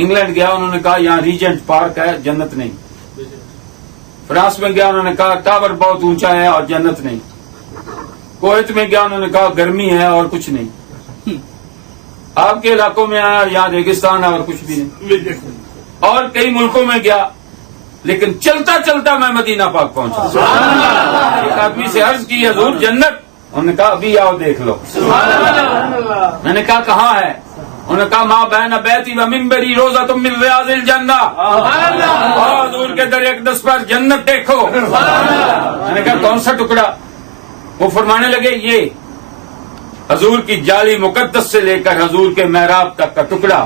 England گیا انہوں نے کہا یہاں ریجنٹ پارک ہے جنت نہیں. فرانس میں گیا انہوں نے کہا ٹاور بہت اونچا ہے اور جنت نہیں. کویت میں گیا انہوں نے کہا گرمی ہے اور کچھ نہیں. آپ کے علاقوں میں آیا یہاں ریگستان ہے اور کچھ بھی نہیں. اور کئی ملکوں میں گیا لیکن چلتا چلتا میں مدینہ پاک پہنچا. ایک آدمی سے عرض کی حضور جنت, انہوں نے کہا ابھی آؤ دیکھ لو. میں نے کہا کہاں ہے؟ انہوں نے کہا ماں بہن بیتی و منبری روزہ من ریاض الجنہ. حضور کے در اقدس پر جنت دیکھو. میں نے کہا کون سا ٹکڑا؟ وہ فرمانے لگے یہ حضور کی جالی مقدس سے لے کر حضور کے محراب تک کا ٹکڑا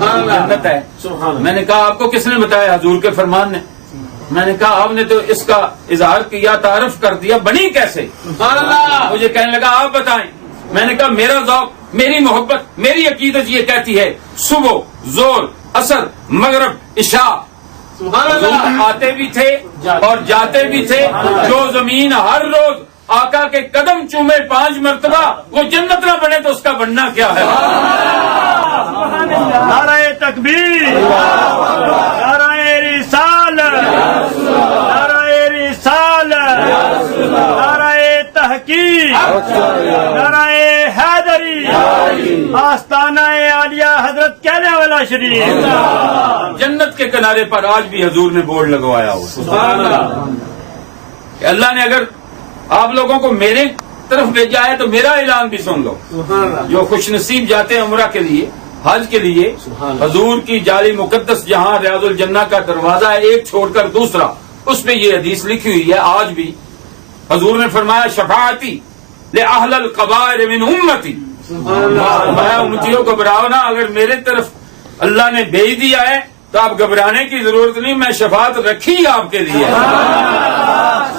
جنت ہے. میں نے کہا آپ کو کس نے بتایا؟ حضور کے فرمان نے. میں نے کہا آپ نے تو اس کا اظہار کیا, تعارف کر دیا, بنی کیسے؟ مجھے کہنے لگا آپ بتائیں. میں نے کہا میرا ذوق, میری محبت, میری عقیدت یہ کہتی ہے صبح ظہر عصر مغرب عشاء حضور آتے بھی تھے اور جاتے بھی تھے. جو زمین ہر روز آقا کے قدم چومے 5 مرتبہ وہ جنت نہ بنے تو اس کا بننا کیا ہے؟ نعرہ تکبیر, نعرہ رسالت, نعرہ رسالت, نعرہ تحقیق, نعرہ حیدری, آستانہ عالیہ حضرت کہنے والا شریف. جنت کے کنارے پر آج بھی حضور نے بورڈ لگوایا ہوا کہ اللہ نے اگر آپ لوگوں کو میرے طرف بھیجا ہے تو میرا اعلان بھی سن لو. جو خوش نصیب جاتے ہیں عمرہ کے لیے, حج کے لیے, حضور کی جالی مقدس جہاں ریاض الجنہ کا دروازہ ہے ایک چھوڑ کر دوسرا, اس پہ یہ حدیث لکھی ہوئی ہے. آج بھی حضور نے فرمایا شفاعتی لأہل القبائر من امتی. میں امتیوں گھبراؤ نا, اگر میرے طرف اللہ نے بھیج دیا ہے تو آپ گھبرانے کی ضرورت نہیں, میں شفاعت رکھی آپ کے لیے.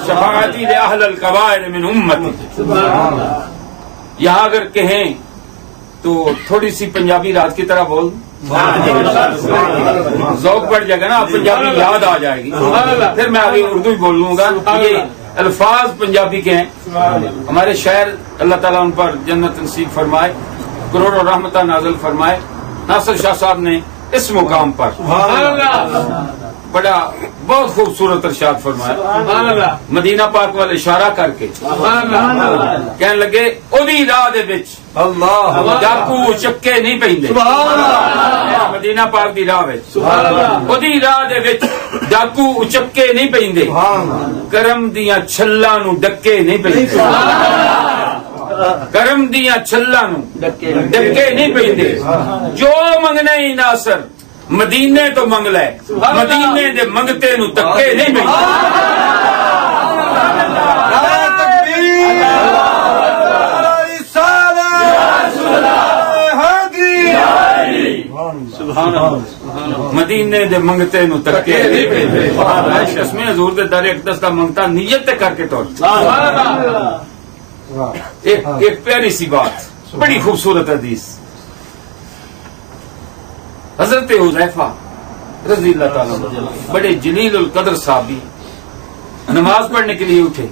شفاعتی لأہل القبائر من امتی. یہاں اگر کہیں تو تھوڑی سی پنجابی رات کی طرح بول, ذوق بڑھ جائے گا نا, آپ پنجابی یاد آ جائے گی. پھر میں ابھی اردو ہی بول لوں گا. یہ الفاظ پنجابی کے ہیں. ہمارے شاعر اللہ تعالیٰ ان پر جنت نصیب فرمائے, کروڑوں رحمتہ نازل فرمائے. ناصر شاہ صاحب نے اس مقام پر بڑا بہت خوبصورت ارشاد فرمایا. مدینہ پاک والے اشارہ کر کے کہنے لگے اودی راہ دے وچ ڈاکو چکے نہیں پیندے. مدینہ پاک دی راہ وچ اودی راہ دے وچ ڈاکو چکے نہیں پیندے, کرم دیاں چھلاں نو ڈکے نہیں پیندے. کرم دیاں چھلاں نو ڈکے نہیں پیندے. جو منگنا ہی ناصر مدینے تو منگ لے, مدینے دے منگتے نو تکے نہیں پیندے. مدینے دے منگتے نو تکے نہیں پیندے. اس میں حضور دے در اقدس دا منگتا نیت تے کر کے توڑ. ایک پیاری سی بات, بڑی خوبصورت حدیث. حضرت حذیفہ رضی اللہ تعالیٰ بڑے جلیل القدر صحابی نماز پڑھنے کے لیے اٹھے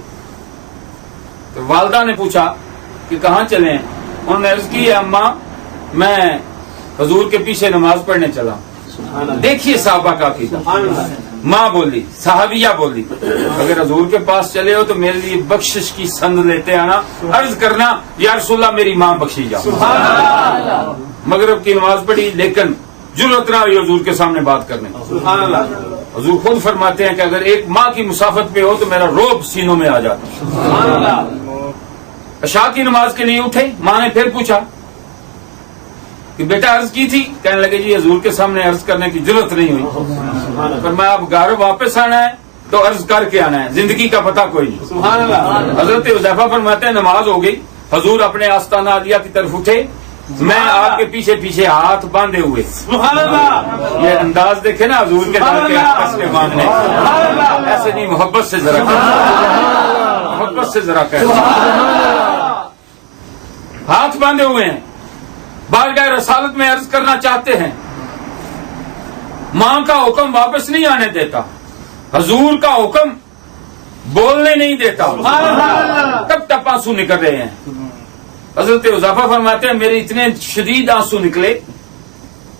تو والدہ نے پوچھا کہ کہاں چلیں؟ انہوں نے عرض کی اماں میں حضور کے پیچھے نماز پڑھنے چلا. دیکھیے صحابہ کا عقیدہ. ماں بولی, صحابیہ بولی اگر حضور کے پاس چلے ہو تو میرے لیے بخشش کی سند لیتے آنا, عرض کرنا یا رسول اللہ میری ماں بخشی جاؤ. مغرب کی نماز پڑھی لیکن جرأت نہ ہوئی حضور کے سامنے بات کرنے. حضور خود فرماتے ہیں کہ اگر ایک ماں کی مسافت پہ ہو تو میرا روب سینوں میں آ جاتا. عشاء کی نماز کے لیے اٹھے, ماں نے پھر پوچھا کہ بیٹا عرض کی تھی؟ کہنے لگے جی حضور کے سامنے عرض کرنے کی ضرورت نہیں ہوئی. فرمایا اب گھر واپس آنا ہے تو عرض کر کے آنا ہے, زندگی کا پتہ کوئی نہیں. حضرت حذیفہ فرماتے ہیں نماز ہو گئی, حضور اپنے آستانہ عالیہ کی طرف اٹھے, میں آپ کے پیچھے پیچھے ہاتھ باندھے ہوئے. یہ انداز دیکھے نا حضور کے نام کے ماننے, ایسے نہیں, محبت سے ذرا محبت سے ذرا کہ ہاتھ باندھے ہوئے ہیں, بارگاہ رسالت میں عرض کرنا چاہتے ہیں. ماں کا حکم واپس نہیں آنے دیتا, حضور کا حکم بولنے نہیں دیتا. تب تک آنسو نکل رہے ہیں. حضرت حذیفہ فرماتے ہیں میرے اتنے شدید آنسو نکلے